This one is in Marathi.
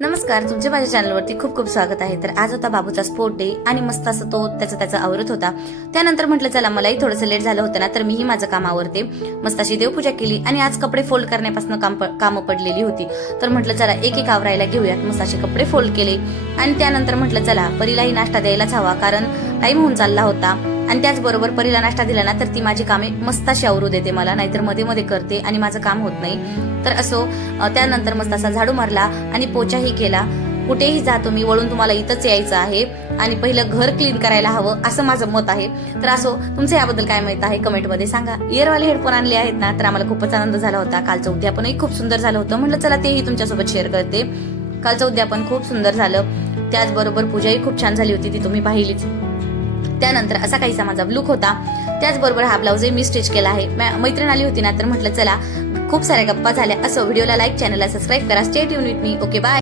नमस्कार, तुमचे माझ्या चॅनलवरती खूप खूप स्वागत आहे. तर आज होता बाबूचा स्पोर्ट डे आणि मस्त असं तो त्याचा आवरत होता. त्यानंतर म्हटलं चला मलाही थोडंसं लेट झालं होतं ना, तर मीही माझं काम आवरते. मस्त अशी देवपूजा केली आणि आज कपडे फोल्ड करण्यापासून कामं पडलेली होती. तर म्हटलं चला एक एक आवरायला घेऊयात. मस्त असे कपडे फोल्ड केले आणि त्यानंतर म्हटलं चला परीलाही नाश्ता द्यायलाच हवा, कारण टाइम होऊन चालला होता. आणि त्याचबरोबर परीला नाश्ता दिला ना तर ती माझी कामे मस्त अशी आवरू देते मला, नाहीतर मध्ये मध्ये करते आणि माझं काम होत नाही. तर असो त्यानंतर मस्त असा झाडू मारला आणि पोचाही केला. कुठेही जा तुम्ही वळून तुम्हाला इथंच यायचं आहे आणि पहिलं घर क्लीन करायला हवं असं माझं मत आहे. तर असो, तुमचं याबद्दल काय माहित आहे कमेंटमध्ये सांगा. इयरवाले हेडफोन आणले आहेत ना, तर आम्हाला खूपच आनंद झाला होता. कालचं उद्यापनही खूप सुंदर झालं होतं. म्हटलं चला तेही तुमच्यासोबत शेअर करते. कालचं उद्यापन खूप सुंदर झालं. त्याचबरोबर पूजाही खूप छान झाली होती, ती तुम्ही पाहिलीच. त्यानंतर असा काहीसा माझा लुक होता. त्याचबरोबर हा ब्लाऊजही मी स्टिच केला आहे. मैत्रीण आली होती ना, तर म्हटलं चला खूप साऱ्या गप्पा झाल्या. असं व्हिडिओला लाईक, चॅनलला सबस्क्राईब करा. Stay tune with me. Okay, bye.